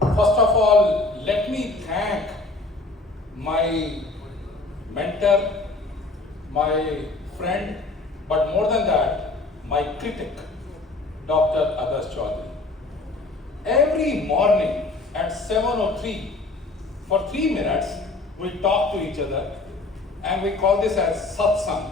First of all, let me thank my mentor, my friend, but more than that, my critic, Dr. Parveen. Every morning at 7:03, for 3 minutes, we talk to each other, and we call this as satsang.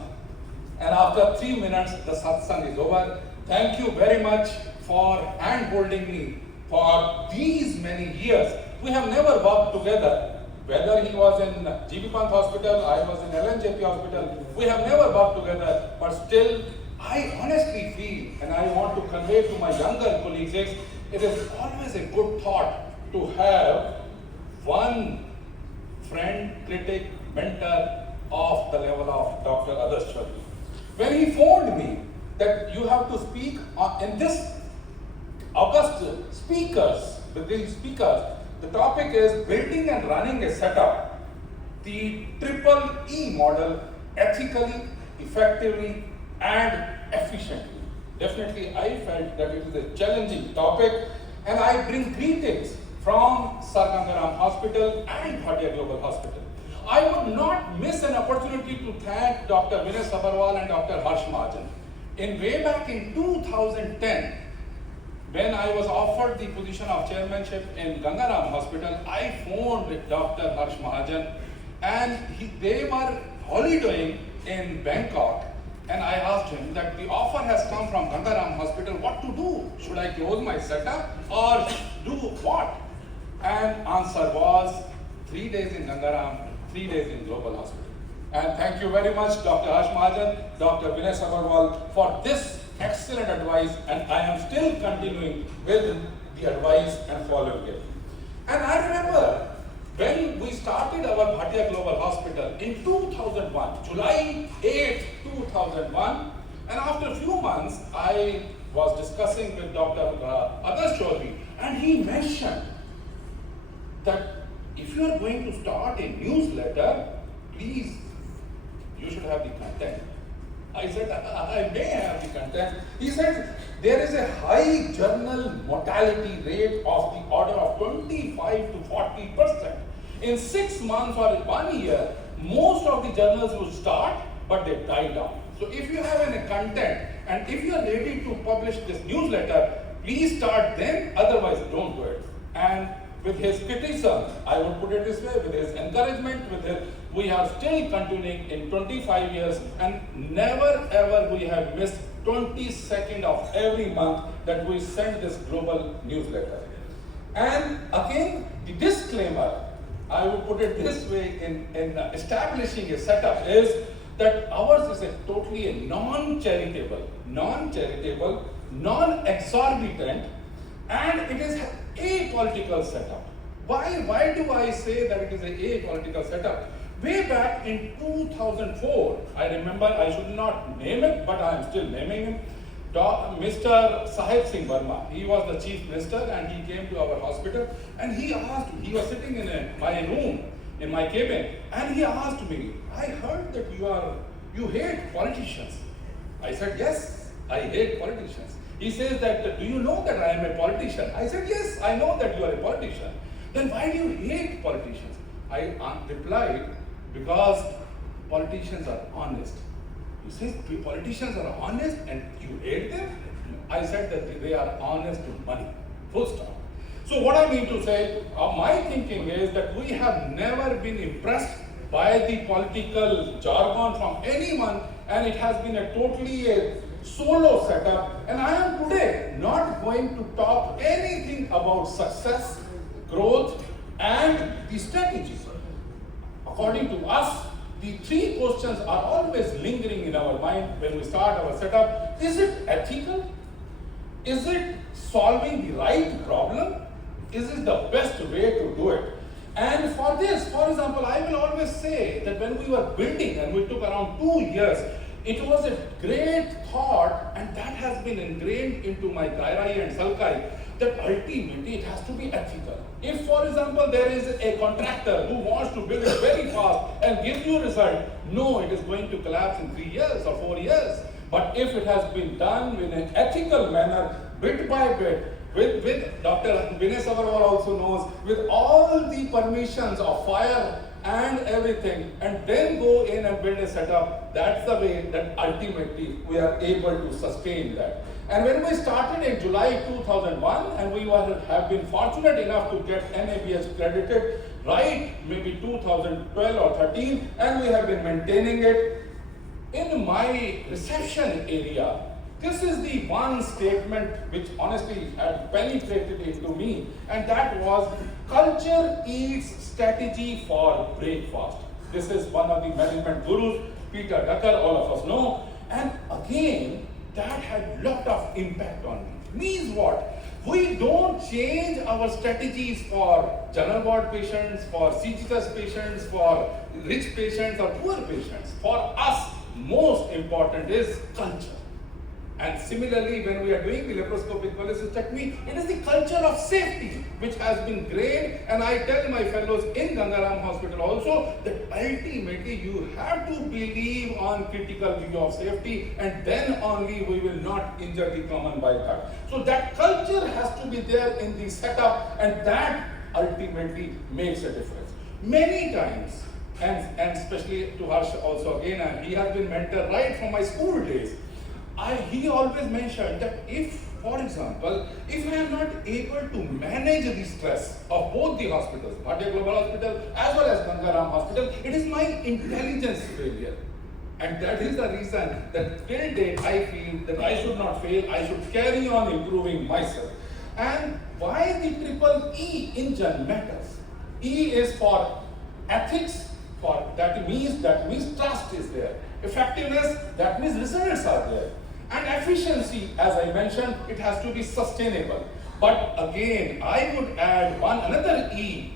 And after 3 minutes, the satsang is over. Thank you very much for hand-holding me for these many years. We have never worked together. Whether he was in GB Pant Hospital, I was in LNJP Hospital, we have never worked together, but still, I honestly feel, and I want to convey to my younger colleagues, it is always a good thought to have one friend, critic, mentor of the level of Dr. Parveen. When he phoned me that you have to speak in this August within speakers, the topic is building and running a setup, the triple E model, ethically, effectively, and efficiently. Definitely, I felt that it is a challenging topic, and I bring greetings from Sir Gangaram Hospital and Bhatia Global Hospital. I would not miss an opportunity to thank Dr. Vinesh Sabharwal and Dr. Harsh Mahajan. Way back in 2010, when I was offered the position of chairmanship in Gangaram Hospital, I phoned with Dr. Harsh Mahajan, and they were holidaying in Bangkok, and I asked him that the offer has come from Gangaram Hospital, what to do? Should I close my setup or do what? And answer was 3 days in Gangaram, 3 days in Global Hospital. And thank you very much, Dr. Harsh Mahajan, Dr. Vinesh Sabharwal, for this excellent advice, and I am still continuing with the advice and following it. And I remember when we started our Bhatia Global Hospital in 2001, July 8, 2001, and after a few months, I was discussing with Dr. Parveen, and he mentioned that if you are going to start a newsletter, please, you should have the content. I said, I may have the content. He said, there is a high journal mortality rate of the order of 25 to 40%. In 6 months or in 1 year, most of the journals will start, but they die down. So if you have any content, and if you are ready to publish this newsletter, please start then, otherwise don't do it. And with his criticism, I would put it this way, with his encouragement, we are still continuing in 25 years, and never ever we have missed 22nd of every month that we send this global newsletter. And again, the disclaimer, I would put it this way in establishing a setup is that ours is a totally a non-charitable, non-exorbitant, and it is apolitical setup. Why do I say that it is an apolitical setup? Way back in 2004, I remember, I should not name it, but I am still naming him, Mr. Sahib Singh Verma. He was the chief minister, and he came to our hospital, and he was sitting in my room, in my cabin, and he asked me, I heard that you hate politicians. I said, yes, I hate politicians. He says that, do you know that I am a politician? I said, yes, I know that you are a politician. Then why do you hate politicians? I replied, because politicians are honest. He says, politicians are honest and you hate them? I said that they are honest to money, full stop. So what I mean to say, my thinking is that we have never been impressed by the political jargon from anyone, and it has been a totally a solo setup, and I am today not going to talk anything about success, growth, and the strategies. According to us, the three questions are always lingering in our mind when we start our setup. Is it ethical? Is it solving the right problem? Is it the best way to do it? And for this, for example, I will always say that when we were building, and we took around 2 years, it was a great thought, and that has been ingrained into my Gairai and Salkai, that ultimately it has to be ethical. If, for example, there is a contractor who wants to build it very fast and give you a result, no, it is going to collapse in 3 years or 4 years. But if it has been done in an ethical manner, bit by bit, with Dr. Vinay Savarwar also knows, with all the permissions of fire and everything, and then go in and build a setup. That's the way that ultimately we are able to sustain that. And when we started in July 2001, and we have been fortunate enough to get NABH credited right maybe 2012 or 13, and we have been maintaining it. In my reception area, this is the one statement which honestly had penetrated into me, and that was culture eats strategy for breakfast. This is one of the management gurus, Peter Drucker, all of us know. And again, that had lot of impact on me. Means what? We don't change our strategies for general ward patients, for CGS patients, for rich patients or poor patients. For us, most important is culture. And similarly, when we are doing the laparoscopic cholecystectomy, it is the culture of safety which has been great. And I tell my fellows in Gangaram Hospital also that ultimately you have to believe on critical view of safety, and then only we will not injure the common bypass. So that culture has to be there in the setup, and that ultimately makes a difference. Many times, and especially to Harsh also again, and he has been mentor right from my school days. He always mentioned that if, for example, if I am not able to manage the stress of both the hospitals, Bhatia Global Hospital as well as Gangaram Hospital, it is my intelligence failure. And that is the reason that till date I feel that I should not fail, I should carry on improving myself. And why the triple E engine matters? E is for ethics, for that means trust is there. Effectiveness, that means results are there. And efficiency, as I mentioned, it has to be sustainable. But again, I would add another E.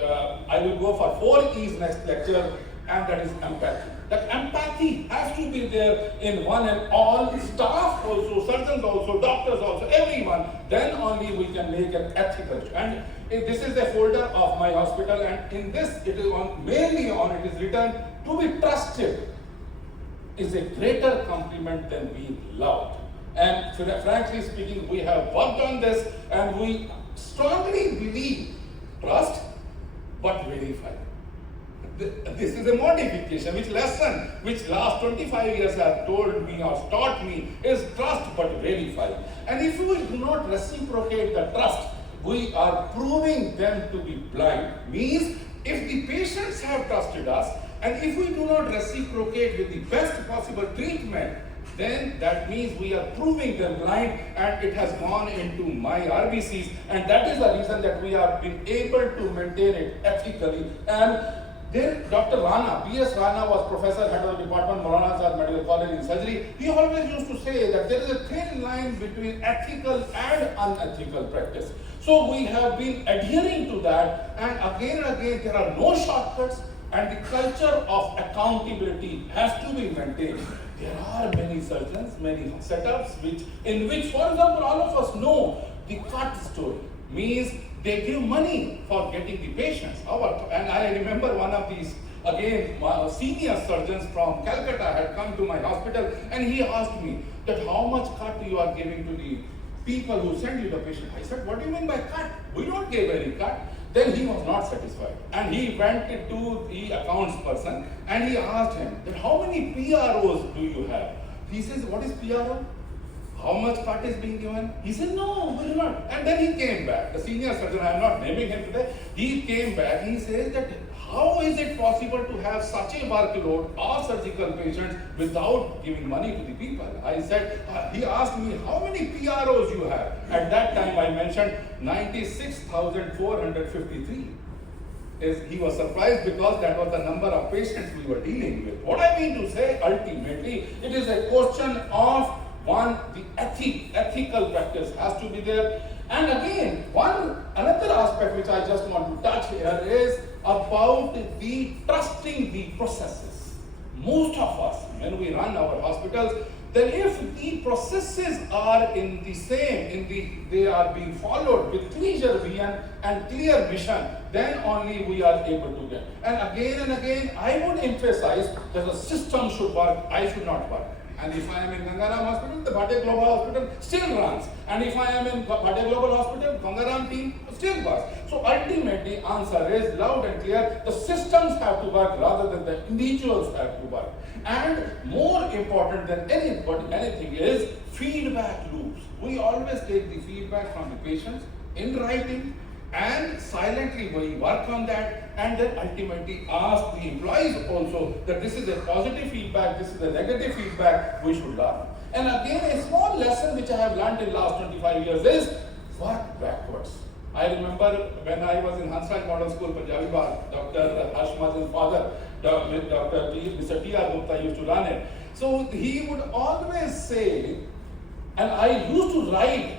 I will go for 4 E's next lecture, and that is empathy. That empathy has to be there in one and all staff also, surgeons also, doctors also, everyone. Then only we can make an ethical. And this is the folder of my hospital, and in this it is it is written, to be trusted is a greater compliment than being loved. And frankly speaking, we have worked on this, and we strongly believe trust but verify. This is a modification, which last 25 years have told me or taught me is trust but verify. And if we do not reciprocate the trust, we are proving them to be blind. Means if the patients have trusted us, and if we do not reciprocate with the best possible treatment, then that means we are proving them blind, and it has gone into my RBCs, and that is the reason that we have been able to maintain it ethically. And then Dr. Rana, B.S. Rana was professor, head of the department, Maulana Azad Medical College in surgery. He always used to say that there is a thin line between ethical and unethical practice. So we have been adhering to that, and again there are no shortcuts, and the culture of accountability has to be maintained. There are many surgeons, many setups in which, for example, all of us know the cut story. Means they give money for getting the patients. And I remember one of these, again, senior surgeons from Calcutta had come to my hospital, and he asked me that how much cut you are giving to the people who send you the patient. I said, what do you mean by cut? We don't give any cut. Then he was not satisfied, and he went to the accounts person, and he asked him that how many PROs do you have? He says, what is PRO? How much cut is being given? He said, no, we do not. And then he came back, the senior surgeon, I am not naming him today, he came back, he says that how is it possible to have such a workload of surgical patients without giving money to the people? I said, he asked me, how many PROs you have? At that time I mentioned 96,453. He was surprised because that was the number of patients we were dealing with. What I mean to say, ultimately, it is a question of the ethical practice has to be there. And again, another aspect which I just want to touch here is about the trusting the processes. Most of us, when we run our hospitals, then if the processes are they are being followed with clear vision and clear mission, then only we are able to get. And again, I would emphasize that the system should work, I should not work. And if I am in Gangaram Hospital, the Bhatia Global Hospital still runs. And if I am in Bhatia Global Hospital, Gangaram team still works. So ultimately, answer is loud and clear. The systems have to work rather than the individuals have to work. And more important than anything is feedback loops. We always take the feedback from the patients in writing, and silently we work on that, and then ultimately ask the employees also that this is a positive feedback, this is a negative feedback, we should learn. And again, a small lesson which I have learned in last 25 years is work backwards. I remember when I was in Hansraj Model School, Punjabi Bagh, Dr. Hashmadan's father, Mr. T.R. Gupta used to run it. So he would always say, and I used to write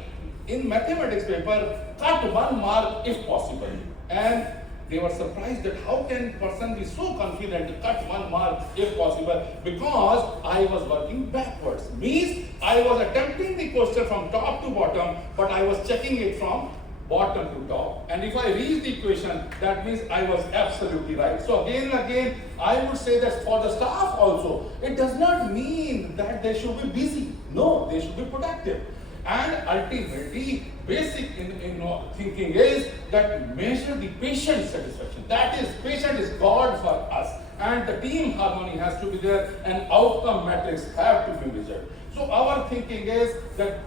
in mathematics paper, cut 1 mark if possible. And they were surprised that how can person be so confident to cut 1 mark if possible, because I was working backwards. Means I was attempting the question from top to bottom, but I was checking it from bottom to top. And if I reach the equation, that means I was absolutely right. So again and again, I would say that for the staff also, it does not mean that they should be busy. No, they should be productive. And ultimately, basic in thinking is that measure the patient satisfaction. That is, patient is God for us. And the team harmony has to be there, and outcome metrics have to be measured. So our thinking is that,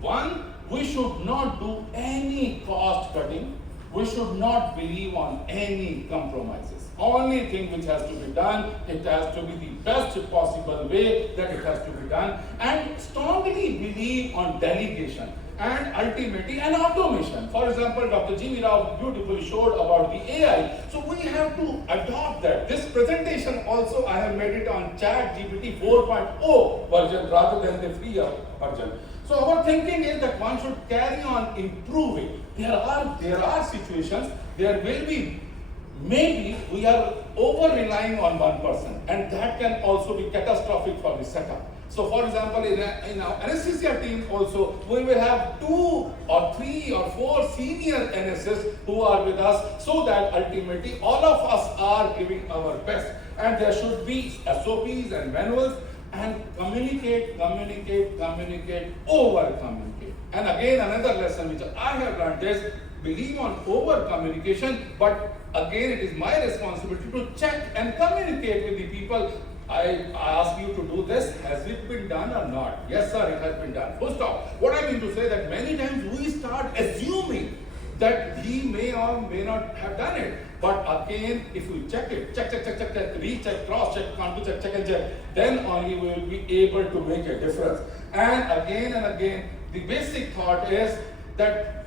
one, we should not do any cost cutting. We should not believe on any compromises. Only thing which has to be done, it has to be the best possible way that it has to be done. And strongly believe on delegation and ultimately an automation. For example, Dr. G. Rao beautifully showed about the AI. So we have to adopt that. This presentation also, I have made it on ChatGPT 4.0 version rather than the free version. So our thinking is that one should carry on improving. There are situations, there will be, maybe we are over-relying on one person, and that can also be catastrophic for the setup. So for example, in our anesthesia team also, we will have 2 or 3 or 4 senior anesthetists who are with us, so that ultimately all of us are giving our best. And there should be SOPs and manuals, and communicate, over-communicate. And again, another lesson which I have learned is believe on over-communication, but again, it is my responsibility to check and communicate with the people. I ask you to do this. Has it been done or not? Yes, sir, it has been done. Full stop. What I mean to say that many times we start assuming that he may or may not have done it. But again, if we check it, check, recheck, cross-check, check and check, then only we will be able to make a difference. And again, the basic thought is that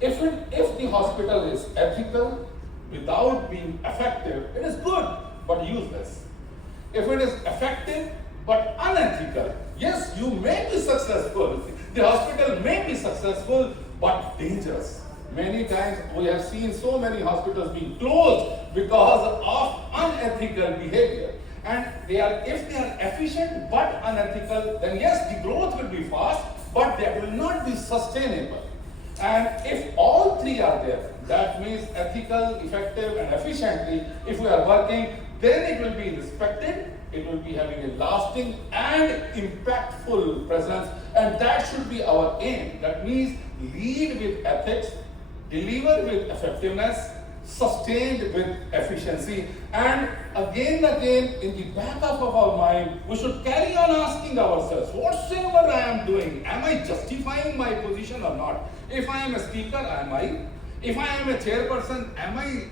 if the hospital is ethical without being effective, it is good but useless. If it is effective but unethical, yes, you may be successful. The hospital may be successful but dangerous. Many times we have seen so many hospitals being closed because of unethical behavior. And if they are efficient but unethical, then yes, the growth will be fast, but that will not be sustainable. And if all three are there, that means ethical, effective, and efficiently, if we are working, then it will be respected, it will be having a lasting and impactful presence, and that should be our aim. That means lead with ethics, deliver with effectiveness, sustained with efficiency, and again in the back of our mind, we should carry on asking ourselves, whatsoever I am doing, am I justifying my position or not? If I am a speaker, am I? If I am a chairperson,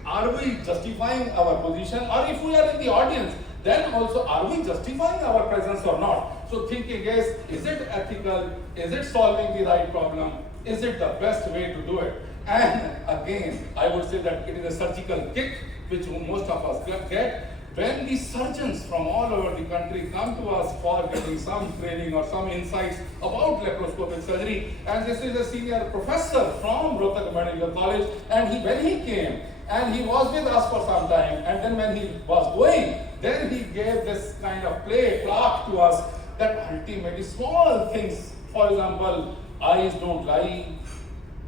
are we justifying our position? Or if we are in the audience, then also are we justifying our presence or not? So thinking is it ethical? Is it solving the right problem? Is it the best way to do it? And again, I would say that it is a surgical kick which most of us get. When the surgeons from all over the country come to us for getting some training or some insights about laparoscopic surgery, and this is a senior professor from Rohtak Medical College, and when he came, and he was with us for some time, and then when he was going, then he gave this kind of play talk to us that ultimately small things, for example, eyes don't lie,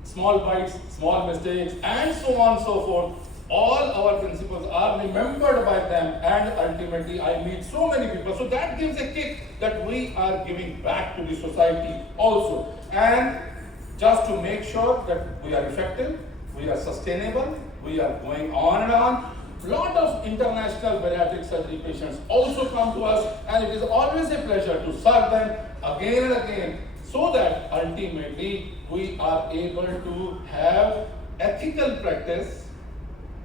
small bites, small mistakes, and so on and so forth, all our principles are remembered by them, and ultimately I meet so many people. So that gives a kick that we are giving back to the society also. And just to make sure that we are effective, we are sustainable, we are going on and on. Lot of international bariatric surgery patients also come to us, and it is always a pleasure to serve them again and again, so that ultimately we are able to have ethical practice,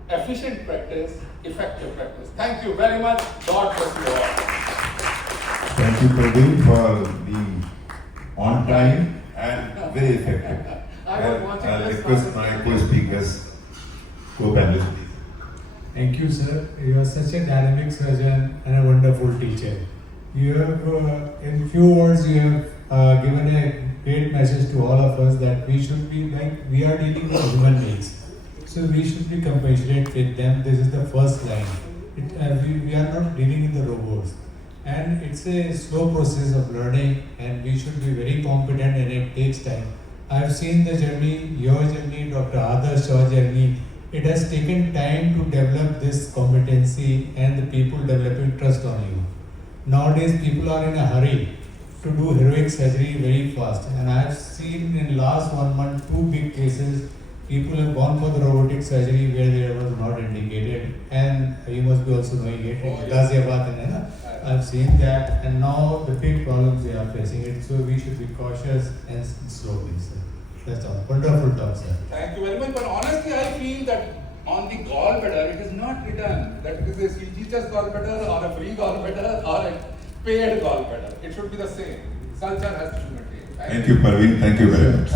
efficient practice, effective practice. Thank you very much. God bless you all. Thank you, Parveen, for being on time and very effective. I'll request my co-speakers, co-panelists, please. Thank you, sir. You are such a dynamic surgeon and a wonderful teacher. You have, in few words, you have given a great message to all of us that we should be like, we are dealing with human beings. So we should be compassionate with them. This is the first line. We are not dealing with the robots. And it's a slow process of learning, and we should be very competent, and it takes time. I have seen the journey, your journey, Dr. Adarsh, your journey. It has taken time to develop this competency and the people developing trust on you. Nowadays, people are in a hurry to do heroic surgery very fast. And I have seen in last 1 month 2 big cases. People have gone for the robotic surgery where they was not indicated. And you must be also knowing it. I've seen that, and now the big problems they are facing it. So we should be cautious and slowly, sir. That's all. Wonderful talk, sir. Thank you very much. But honestly, I feel that on the gallbladder, it is not written that it is a CGHS gallbladder or a free gallbladder or a paid gallbladder. It should be the same. Culture has to be maintained. Thank you, Parveen. Thank you very much.